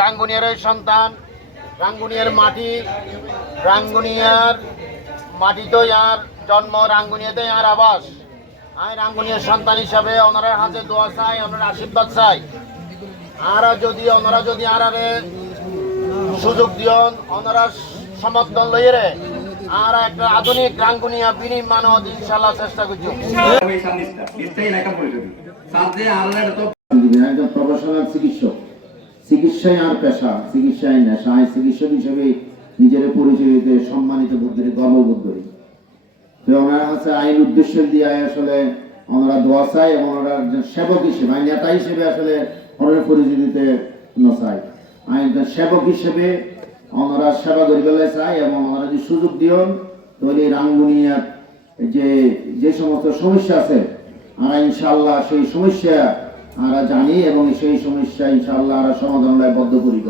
রাঙ্গুনিয়ার সন্তান, রাঙ্গুনিয়ার মাটি, রাঙ্গুনিয়ার মাটিতে আর জন্ম, রাঙ্গুনিয়াতে আর আবাস। আমি রাঙ্গুনিয়ার সন্তান হিসাবে ওনারা হাতে দোয়া চাই, ওনার আশীর্বাদ চাই। আর যদি, ওনারা যদি আর সুযোগ দিয়ন, ওনারা সমর্থন লইয়ে আর একটা আধুনিক রাঙ্গুনিয়া বিনির্মাণ ইনশাল্লাহ চেষ্টা করছি। একজন প্রফেশনাল চিকিৎসক, চিকিৎসায় আর পেশা, চিকিৎসায় নেশা আমি চিকিৎসক হিসেবে নিজের পরিচয় সম্মানিত বোধ করি, গর্ববোধ করি। তো ওনারা হচ্ছে আইন উদ্দেশ্য দিয়ে আসলে ওনারা দোয়া চাই এবং ওনারা সেবক হিসেবে নেতা হিসেবে আসলে ওনারা পরিচিতিতে দিতে আমি একজন সেবক হিসেবে ওনারা সেবা করিবেলাই চাই এবং ওনারা যদি সুযোগ দিন তৈরি রাঙ্গুনিয়ার যে যে সমস্ত সমস্যা আছে আমরা ইনশাল্লাহ সেই সমস্যা আমরা জানি এবং সেই সমস্যা ইনশাল্লাহ আমরা সমাধান বদ্ধ করিব